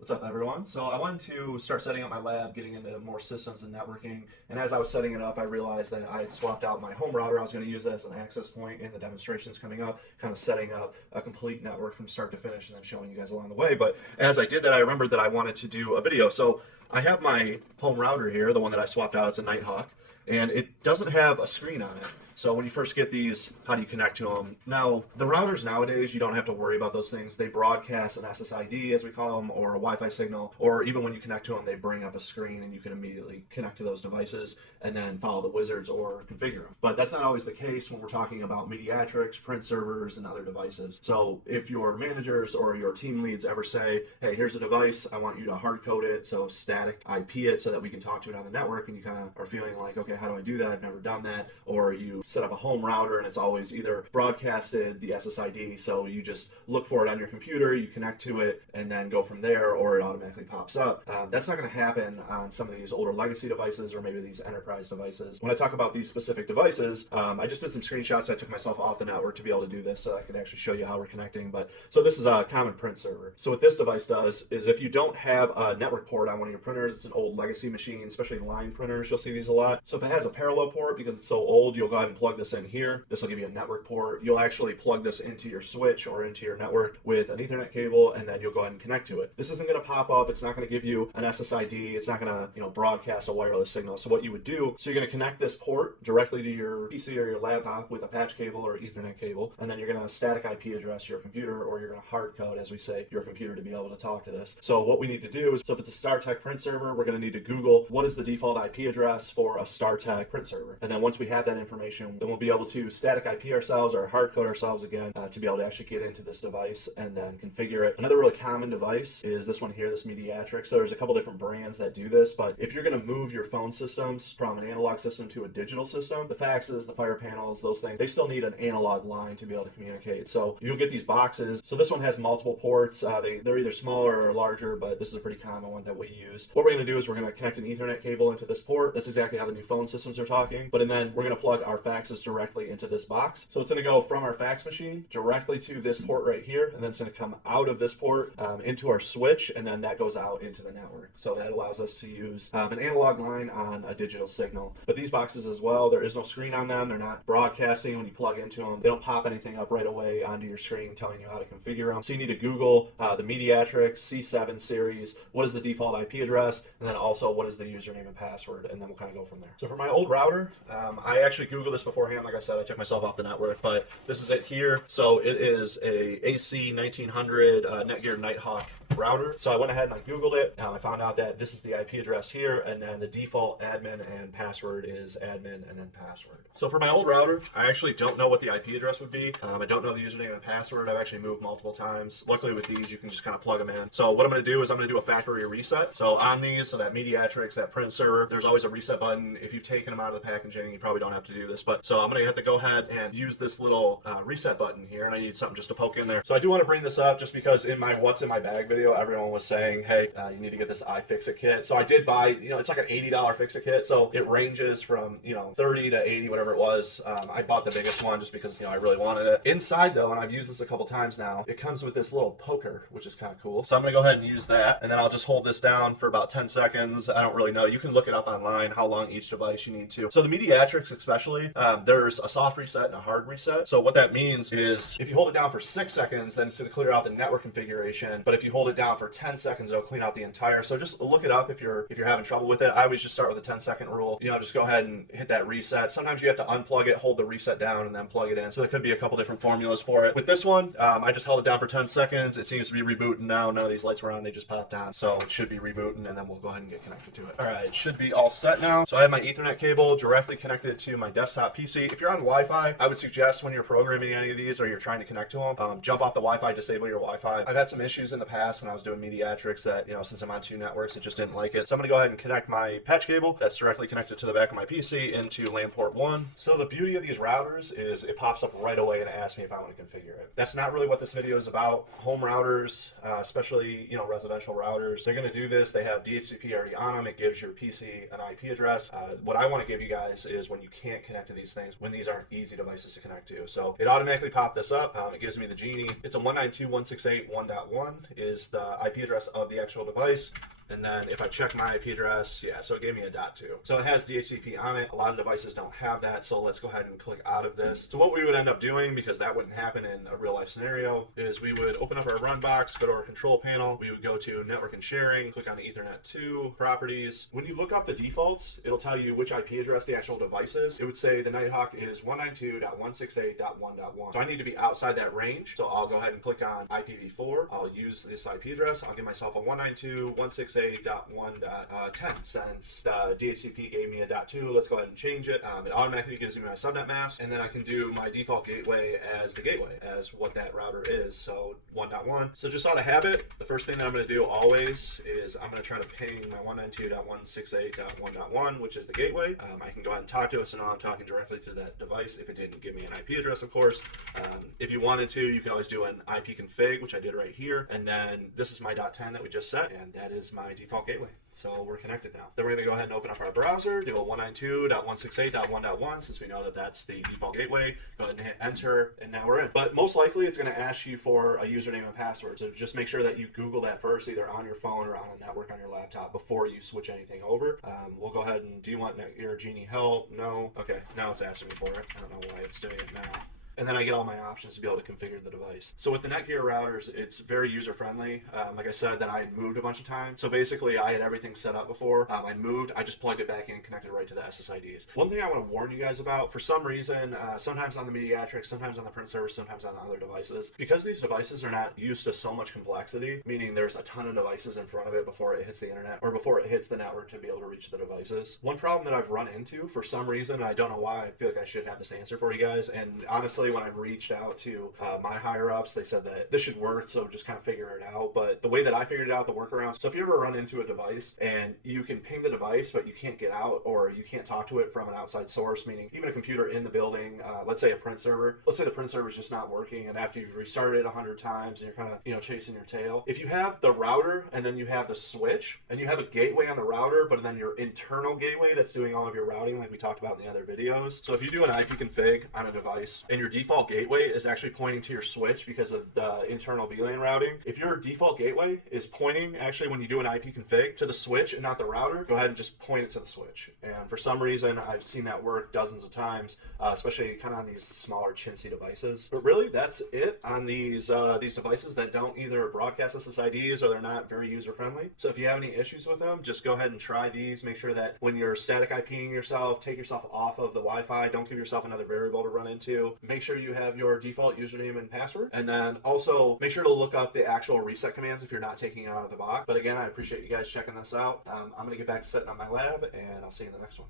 What's up, everyone? So I wanted to start setting up my lab, getting into more systems and networking. And as I was setting it up, I realized that I had swapped out my home router. I was going to use that as an access point in the demonstrations coming up, kind of setting up a complete network from start to finish and then showing you guys along the way. But as I did that, I remembered that I wanted to do a video. So I have my home router here, the one that I swapped out. It's a Nighthawk, and it doesn't have a screen on it. So when you first get these, how do you connect to them? Now, the routers nowadays, you don't have to worry about those things. They broadcast an SSID, as we call them, or a Wi-Fi signal, or even when you connect to them, they bring up a screen and you can immediately connect to those devices and then follow the wizards or configure them. But that's not always the case when we're talking about mediatrix, print servers, and other devices. So if your managers or your team leads ever say, hey, here's a device, I want you to hard code it, so static IP it so that we can talk to it on the network, and you kind of are feeling like, okay, how do I do that? I've never done that. Or you set up a home router and it's always either broadcasted the SSID, so you just look for it on your computer, you connect to it, and then go from there, or it automatically pops up. That's not going to happen on some of these older legacy devices or maybe these enterprise devices. When I talk about these specific devices, I just did some screenshots. I took myself off the network to be able to do this so I could actually show you how we're connecting. But so this is a common print server. So what this device does is if you don't have a network port on one of your printers, it's an old legacy machine, especially line printers, you'll see these a lot. So if it has a parallel port, because it's so old, you'll go ahead and plug this in here. This will give you a network port. You'll actually plug this into your switch or into your network with an Ethernet cable, and then you'll go ahead and connect to it. This isn't going to pop up. It's not going to give you an SSID. It's not going to, broadcast a wireless signal. So what you would do, so you're going to connect this port directly to your PC or your laptop with a patch cable or Ethernet cable, and then you're going to static IP address your computer, or you're going to hard code, as we say, your computer to be able to talk to this. So what we need to do is, so if it's a StarTech print server, we're going to need to Google what is the default IP address for a StarTech print server. And then once we have that information, then we'll be able to static IP ourselves or hard code ourselves again to be able to actually get into this device and then configure it. Another really common device is this one here, this mediatrix. So there's a couple different brands that do this, but if you're going to move your phone systems from an analog system to a digital system, the faxes, the fire panels, those things, they still need an analog line to be able to communicate. So you'll get these boxes. So this one has multiple ports. They're either smaller or larger, but this is a pretty common one that we use. What we're going to do is we're going to connect an Ethernet cable into this port. That's exactly how the new phone systems are talking. But then we're going to plug our faxes directly into this box. So it's going to go from our fax machine directly to this port right here, and then it's going to come out of this port into our switch, and then that goes out into the network. So that allows us to use an analog line on a digital signal. But these boxes as well, there is no screen on them. They're not broadcasting when you plug into them. They don't pop anything up right away onto your screen telling you how to configure them. So you need to Google the Mediatrix C7 series, what is the default IP address, and then also what is the username and password, and then we'll kind of go from there. So for my old router, I actually Googled this beforehand. Like I said, I took myself off the network, but this is it here. So it is a AC 1900 Netgear Nighthawk router. So I went ahead and I Googled it. I found out that this is the IP address here, and then the default admin and password is admin and then password. So for my old router, I actually don't know what the IP address would be. I don't know the username and password. I've actually moved multiple times. Luckily with these, you can just kind of plug them in. So what I'm going to do is I'm going to do a factory reset. So on these, so that Mediatrix, that print server, there's always a reset button. If you've taken them out of the packaging, you probably don't have to do this. But so I'm going to have to go ahead and use this little reset button here, and I need something just to poke in there. So I do want to bring this up just because in my What's in My Bag video, everyone was saying, hey, you need to get this Ifixit Kit. So I did buy, it's like an $80 Ifixit Kit. So it ranges from, 30 to 80, whatever it was. I bought the biggest one just because, I really wanted it. Inside though, and I've used this a couple times now, it comes with this little poker, which is kind of cool. So I'm going to go ahead and use that, and then I'll just hold this down for about 10 seconds. I don't really know. You can look it up online, how long each device you need to. So the Mediatrix especially, there's a soft reset and a hard reset. So what that means is if you hold it down for 6 seconds, then it's going to clear out the network configuration. But if you hold it down for 10 seconds, it'll clean out the entire. So just look it up if you're having trouble with it. I always just start with a 10-second rule. Just go ahead and hit that reset. Sometimes you have to unplug it, hold the reset down, and then plug it in. So there could be a couple different formulas for it. With this one, I just held it down for 10 seconds. It seems to be rebooting now. None of these lights were on. They just popped on. So it should be rebooting, and then we'll go ahead and get connected to it. All right, it should be all set now. So I have my Ethernet cable directly connected to my desktop PC. If you're on Wi-Fi, I would suggest when you're programming any of these or you're trying to connect to them, jump off the Wi-Fi, disable your Wi-Fi. I've had some issues in the past when I was doing Mediatrix that, since I'm on 2 networks, it just didn't like it. So I'm going to go ahead and connect my patch cable that's directly connected to the back of my PC into LAN port 1. So the beauty of these routers is it pops up right away and it asks me if I want to configure it. That's not really what this video is about. Home routers, especially, residential routers, they're going to do this. They have DHCP already on them. It gives your PC an IP address. What I want to give you guys is when you can't connect to these things, when these aren't easy devices to connect to. So it automatically popped this up. It gives me the Genie. It's a 192.168.1.1 is is the IP address of the actual device. And then if I check my IP address, yeah, so it gave me a .2. So it has DHCP on it. A lot of devices don't have that, so let's go ahead and click out of this. So what we would end up doing, because that wouldn't happen in a real life scenario, is we would open up our run box, go to our control panel, we would go to network and sharing, click on Ethernet 2, properties. When you look up the defaults, it'll tell you which IP address the actual device is. It would say the Nighthawk is 192.168.1.1. So I need to be outside that range. So I'll go ahead and click on IPv4. I'll use this IP address. I'll give myself a 192.168.1.10. Since the DHCP gave me a .2, let's go ahead and change it. It automatically gives me my subnet mask, and then I can do my default gateway as the gateway, as what that router is. So 1.1. So just out of habit, the first thing that I'm going to do always is I'm going to try to ping my 192.168.1.1, which is the gateway. I can go ahead and talk to it, so now I'm talking directly to that device if it didn't give me an IP address, of course. If you wanted to, you could always do an IP config, which I did right here, and then this is my .10 that we just set, and that is my default gateway. So we're connected now. Then we're going to go ahead and open up our browser, do a 192.168.1.1, since we know that that's the default gateway. Go ahead and hit enter, and now we're in. But most likely it's going to ask you for a username and password. So just make sure that you Google that first, either on your phone or on a network on your laptop, before you switch anything over. We'll go ahead and, do you want your Genie help? No. Okay, now it's asking me for it. I don't know why it's doing it now. And then I get all my options to be able to configure the device. So with the Netgear routers, it's very user-friendly. Like I said, that I had moved a bunch of times. So basically, I had everything set up before. I moved, I just plugged it back in, connected right to the SSIDs. One thing I want to warn you guys about, for some reason, sometimes on the Mediatrix, sometimes on the print server, sometimes on other devices, because these devices are not used to so much complexity, meaning there's a ton of devices in front of it before it hits the internet, or before it hits the network to be able to reach the devices. One problem that I've run into, for some reason, I don't know why, I feel like I should have this answer for you guys, and honestly, when I've reached out to my higher ups, they said that this should work, so just kind of figure it out. But the way that I figured it out, the workaround, so if you ever run into a device and you can ping the device but you can't get out, or you can't talk to it from an outside source, meaning even a computer in the building, let's say a print server, let's say the print server is just not working, and after you've restarted it 100 times and you're kind of chasing your tail, if you have the router and then you have the switch and you have a gateway on the router, but then your internal gateway that's doing all of your routing, like we talked about in the other videos. So if you do an IP config on a device and your default gateway is actually pointing to your switch because of the internal VLAN routing, if your default gateway is pointing, actually when you do an IP config, to the switch and not the router, go ahead and just point it to the switch. And for some reason, I've seen that work dozens of times, especially kind of on these smaller chintzy devices. But really, that's it on these devices that don't either broadcast SSIDs or they're not very user-friendly. So if you have any issues with them, just go ahead and try these. Make sure that when you're static IPing yourself, take yourself off of the Wi-Fi. Don't give yourself another variable to run into. Make sure you have your default username and password. And then also make sure to look up the actual reset commands if you're not taking it out of the box. But again, I appreciate you guys checking this out. I'm going to get back to setting up my lab, and I'll see you in the next one.